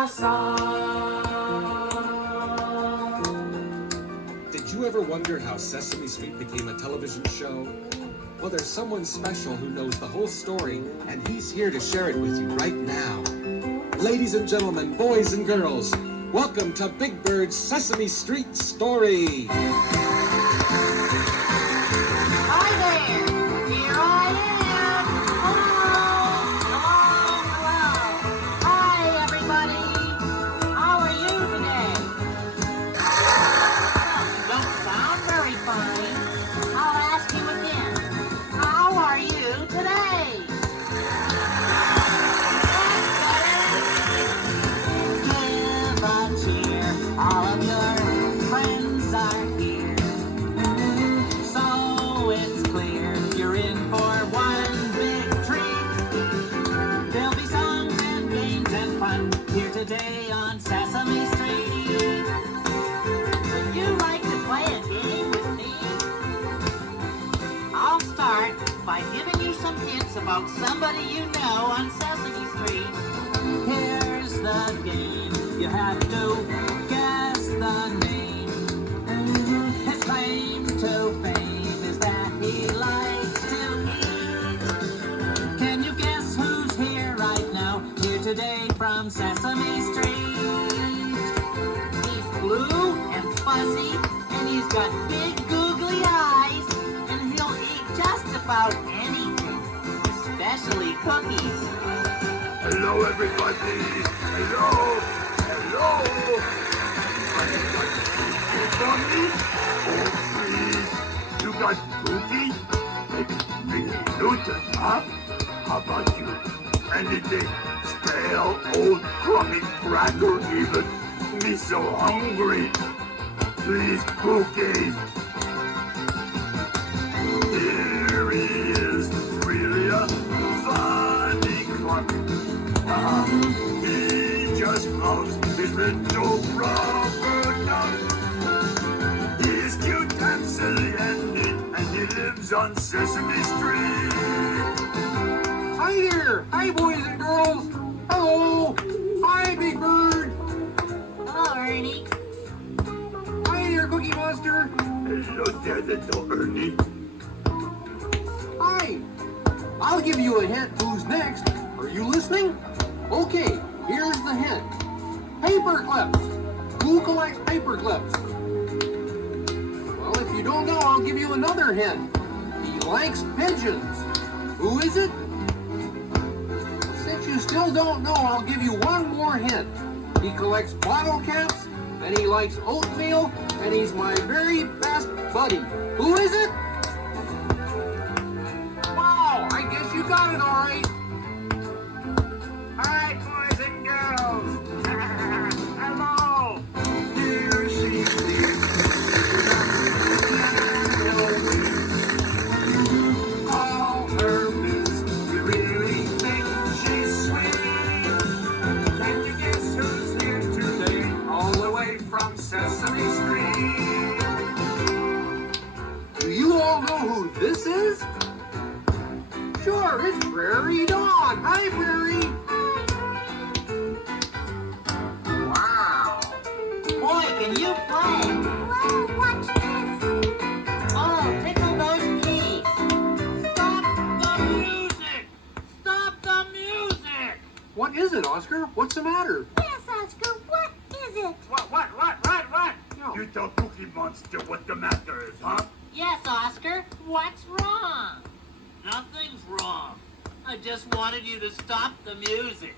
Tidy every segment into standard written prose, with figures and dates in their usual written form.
Did you ever wonder how Sesame Street became a television show? Well, there's someone special who knows the whole story, and he's here to share it with you right now. Ladies and gentlemen, boys and girls, welcome to Big Bird's Sesame Street story. Hi there! Here I am! Hello! Hi, everybody! How are you today? You don't sound very fine. I'll ask you again. How are you today? Give a cheer. All of your friends are here. So it's clear you're in for one big treat. There'll be songs and games and fun here today on Sesame Street. Would you like to play a game with me? I'll start by giving you some hints about somebody you know on Sesame Street. Here's the game. You have to guess the name. His claim to fame is that he likes to eat. Can you guess who's here right now? Here today from Sesame Street. He's blue and fuzzy, and he's got big googly eyes, and he'll eat just about anything, especially cookies. Hello, everybody. Hello. Hello. Anybody got cookies for me? Oh, please. You got cookies? Maybe Mickey Newton, huh? How about you? Anything? Stale, old, crummy cracker even? Me so hungry. Please, cookies. Here he is. Really a funny clock. He just loves his little rubber duck. He's cute and silly and neat, and he lives on Sesame Street. Hi there! Hi, boys and girls! Hello! Hi, Big Bird! Hello, Ernie. Hi there, Cookie Monster! Hello there, little Ernie. Hi! I'll give you a hint who's next. Are you listening? Okay, here's the hint. Paper clips! Who collects paper clips? Well, if you don't know, I'll give you another hint. He likes pigeons. Who is it? Since you still don't know, I'll give you one more hint. He collects bottle caps, and he likes oatmeal, and he's my very best buddy. Who is it? Wow, I guess you got it all right. Hi, boys and girls. Hello. Here she is. All her bits, we really think she's sweet. Can you guess who's here today? All the way from Sesame Street. Do you all know who this is? Sure, it's Prairie Dawn. Hi, Prairie. Wow. Boy, can you play? Whoa, watch this! Oh, tickle those keys. Stop the music! Stop the music! What is it, Oscar? What's the matter? Yes, Oscar, what is it? What? You tell Cookie Monster what the matter is, huh? Yes, Oscar. What's wrong? Nothing's wrong. I just wanted you to stop the music.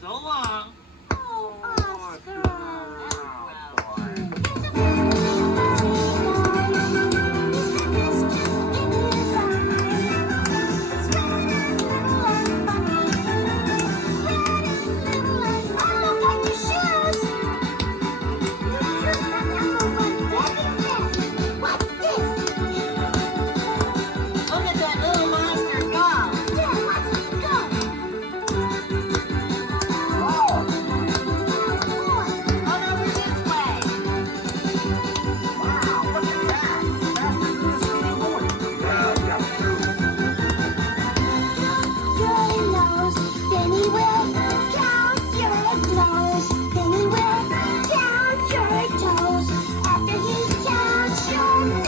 So long. Oh, Oscar. Look at that little monster go. Oh, no, we're just you just show me?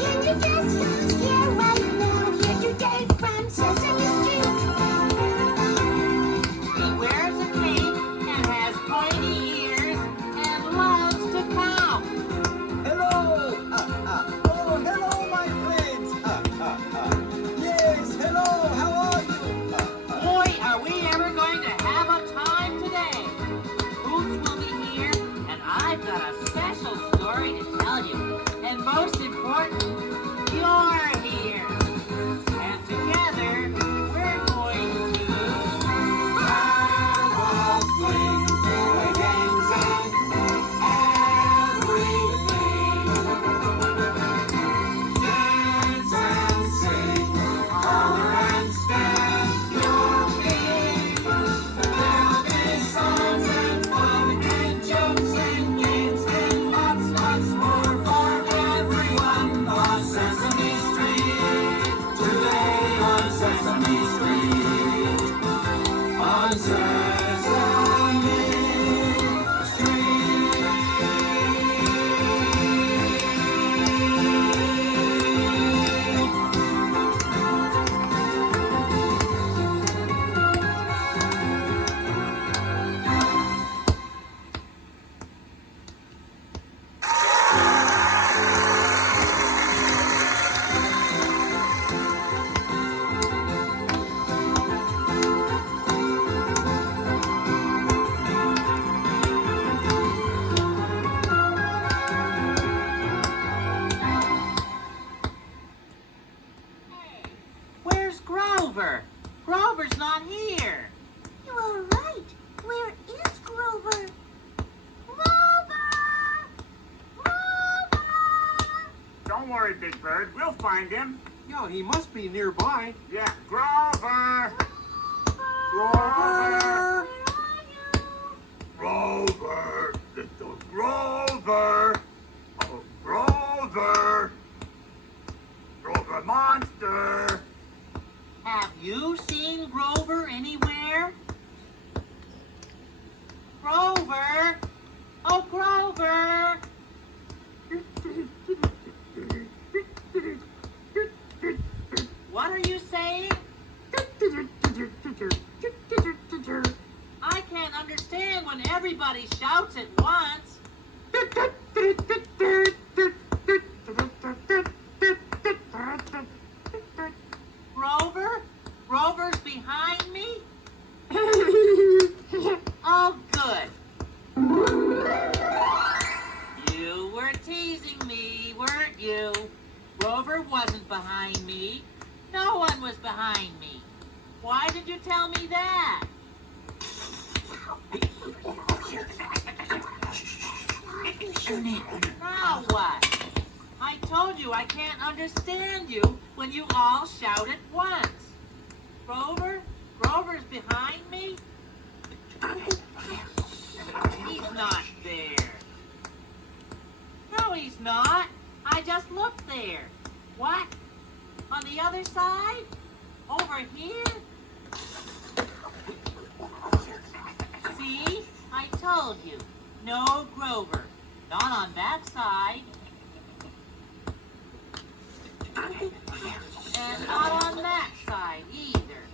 Can you just come here right now? Here today from Sesame Street. He wears a cape and has pointy ears and loves to count. Hello! Oh, hello, my friends! Yes, hello, how are you? Boy, are we ever going to have a time today. Boots will be here, and I've got a special story to tell you. And most important, you're here. And together, we're going to have a fling, play games and everything. Dance and sing, color and stamp your feet. There'll be songs and fun and jokes and games and lots more for everyone on Sesame Street. Today on Sesame Street. On Sesame Street. Where's Grover? Grover's not here. You are right. Where is Grover? Grover! Grover! Don't worry, Big Bird. We'll find him. Yeah, he must be nearby. Yeah, Grover! Where Grover! are you? Grover! Little Grover! Oh, Grover! Grover monster! Have you seen Grover anywhere? Grover! Oh, Grover! What are you saying? I can't understand when everybody shouts at once. Grover? Grover's behind me? Oh, good. You were teasing me, weren't you? Grover wasn't behind me. No one was behind me. Why did you tell me that? Now what? I told you I can't understand you when you all shout at once. Grover? Grover's behind me? He's not there. No, he's not. I just looked there. What? On the other side? Over here? See? I told you. No Grover. Not on that side. And not on that side either.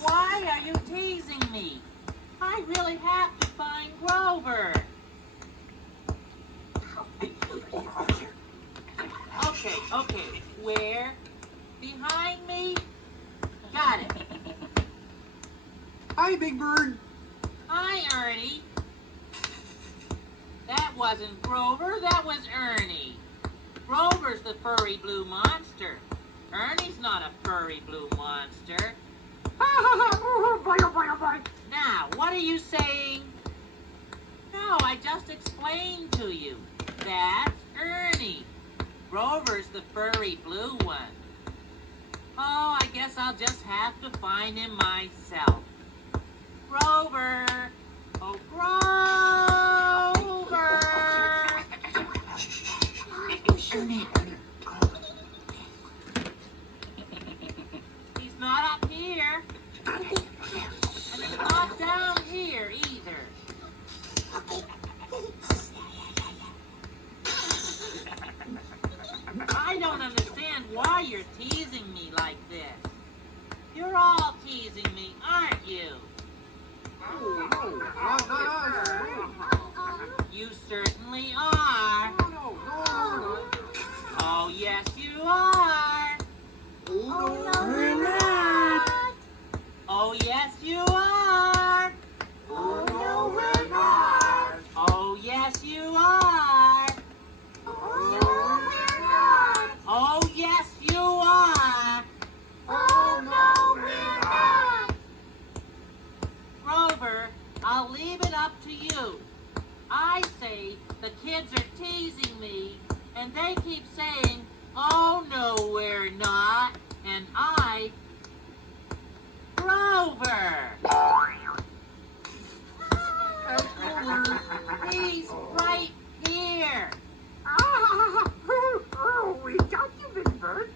Why are you teasing me? I really have to find Grover. Okay. Where? Behind me? Got it. Hi, Big Bird. Hi, Ernie. That wasn't Grover, that was Ernie. Grover's the furry blue monster. Ernie's not a furry blue monster. Now, what are you saying? No, I just explained to you. That's Ernie. Grover's the furry blue one. Oh, I guess I'll just have to find him myself. Grover! Oh, Grover! He's not up here. And he's not down here either. really are. No, no. Oh, yes, you are. Oh, no, we're not. Oh, yes, you are. Oh, no, we're not. Oh, yes, you are. Oh, no, we're not. Oh, yes, you are. Oh, no, we're not. Grover, I'll leave it up to you. I say the kids are teasing me, and they keep saying, oh, no, we're not. And Grover! He's right here. Oh, we got you, Big Bird.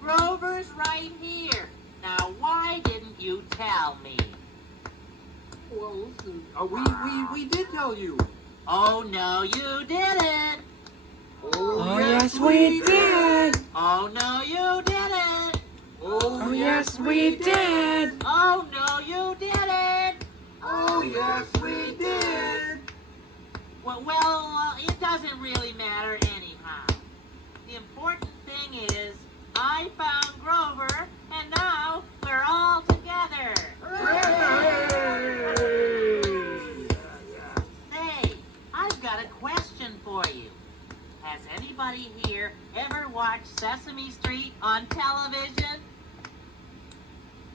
Grover's right here. Now, why didn't you tell me? Well, we did tell you. Oh, no, you didn't. Oh, yes, we did. Oh, no, you didn't. Oh, yes, we did. Oh, no, you didn't. Oh, yes, we did. Well, it doesn't really matter anyhow. The important thing is, I found Grover, and now we're all together. Say, I've got a question for you. Has anybody here ever watched Sesame Street on television?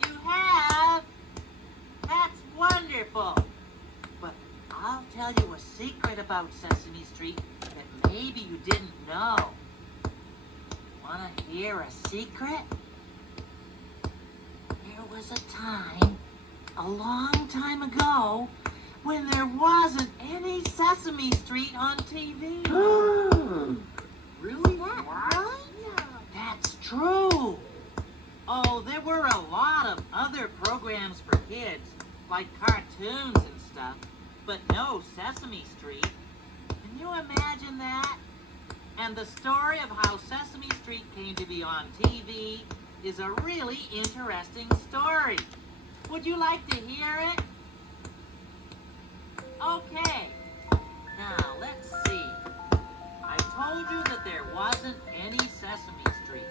You have? That's wonderful. But I'll tell you a secret about Sesame Street that maybe you didn't know. Want to hear a secret? There was a time, a long time ago, when there wasn't any Sesame Street on TV. Really? That's true. Oh, there were a lot of other programs for kids, like cartoons and stuff, but no Sesame Street. Can you imagine that? And the story of how Sesame Street came to be on TV is a really interesting story. Would you like to hear it? Okay. Now, let's see. I told you that there wasn't any Sesame Street.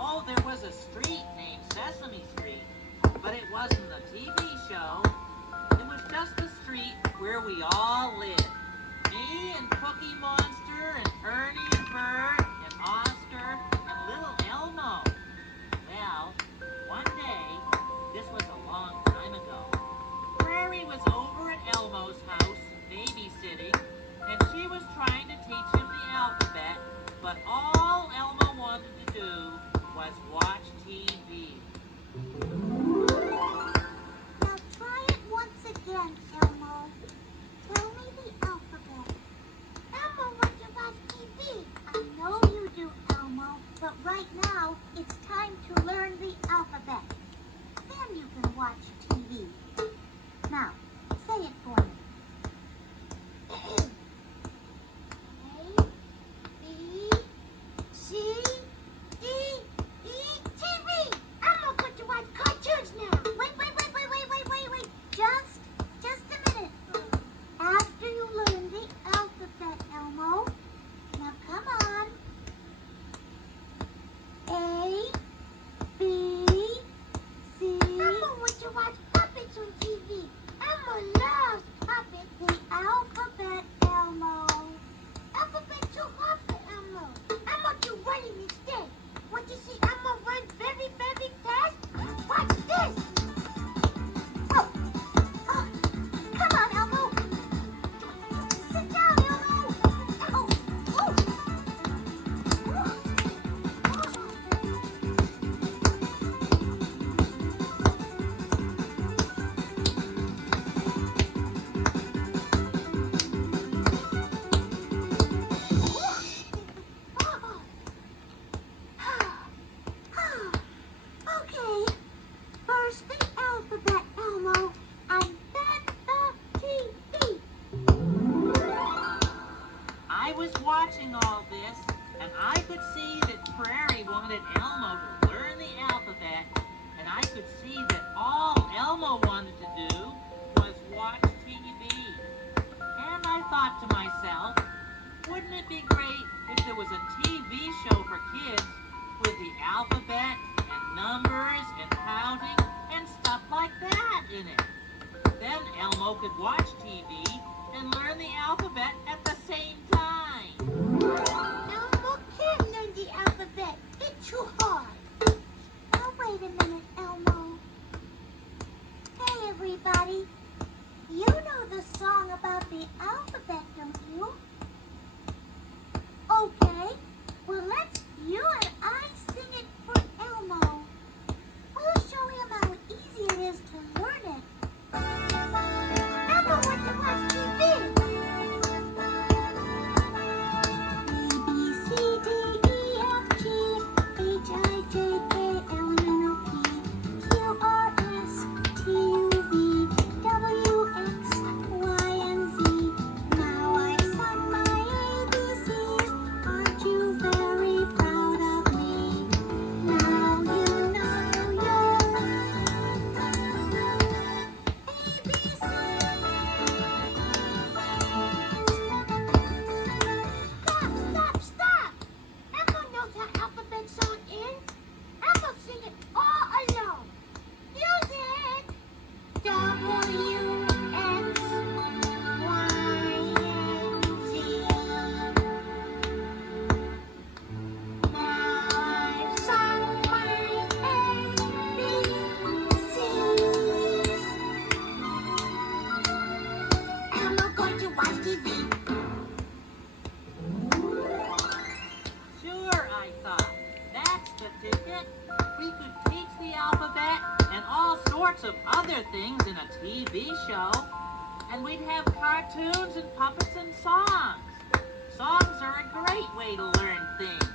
Oh, there was a street named Sesame Street, but it wasn't a TV show. It was just the street where we all lived. Me and Cookie Monster and Ernie and Bert and Oscar and little Elmo. Well, one day, this was a long time ago, Prairie was over at Elmo's house babysitting, and she was trying to teach him the alphabet, but all Elmo wanted to do was watch TV. Now try it once again, Elmo. Tell me the alphabet. Elmo wants to watch TV. I know you do, Elmo, but right now it's time to learn the alphabet. Then you can watch TV. Now, say it for me. A, B, C, D, E, TV. I'm going to watch cartoons now. Wait. Just a minute. After you learn the alphabet, Elmo. Now come on. A, B, C. Elmo wants to watch puppets on TV. Elmo loves puppets. The alphabet, Elmo. Alphabet too hard for Elmo. Elmo too running instead. Want to see Elmo run very, very fast? Watch this. Oh. Come on, Elmo. Sit down, Elmo. Oh. Okay. First the alphabet, Elmo, and then the TV. I was watching all this, and I could see that Prairie wanted Elmo to learn the alphabet, and I could see that all Elmo wanted to do was watch TV. And I thought to be great if there was a TV show for kids with the alphabet and numbers and counting and stuff like that in it. Then Elmo could watch TV and learn the alphabet at the same time. Elmo can't learn the alphabet. It's too hard. Now wait a minute, Elmo. Hey, everybody. You know the song about the alphabet, don't you? Okay. Well, let's you and I sing it for Elmo. We'll show him how easy it is to learn it. Elmo wants to watch TV. A, B, C, D, E, F, G, H, I, J, K, L, M, N, O, P, Q, R, S, T, U, V, W, X, Y, and Z. Now I've sung my ABCs. Aren't you very proud of me? Now you know your ABCs. Stop! Elmo knows how alphabet song is. Elmo sing it all alone. Music! W, X, Y, and Z. Now I've sung my ABCs. Elmo going to watch TV. Sure, I thought. That's the ticket. We could teach the alphabet and all sorts of other things in a TV show. And we'd have cartoons and puppets and songs. Songs are a great way to learn things.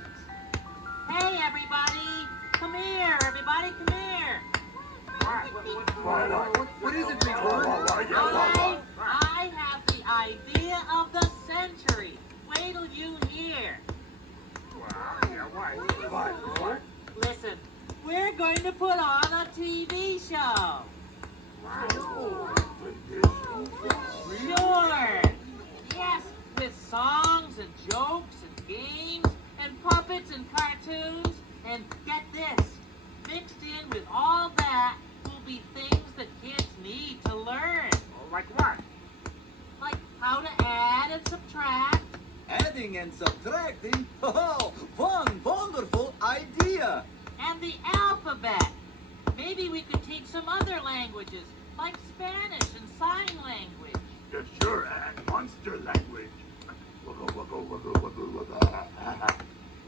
Hey, everybody. Come here, everybody. Come here. What is it, Big Bird? I have the idea of the century. Wait till you hear. Listen, we're going to put on a TV show. Sure. Yes, with songs and jokes and games and puppets and cartoons. And get this, mixed in with all that will be things that kids need to learn. Like what? Like how to add and subtract. Adding and subtracting? Oh, one wonderful idea! And the alphabet. Maybe we could teach some other languages, like Spanish and sign language. Yeah, sure, and monster language. Wugga, wugga, wugga, wugga, wugga.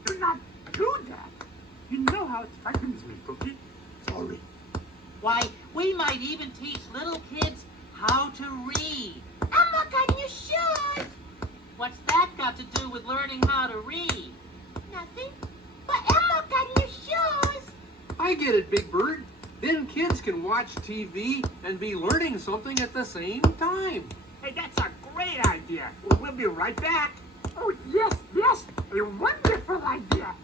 Do not do that. You know how it frightens me, Cookie. Sorry. Why, we might even teach little kids how to read. Elmo got new shoes. What's that got to do with learning how to read? Nothing. But Elmo got new shoes. I get it, Big Bird. Then kids can watch TV and be learning something at the same time. Hey, that's a great idea. We'll be right back. Oh, yes, a wonderful idea.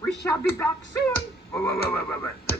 We shall be back soon. Wait.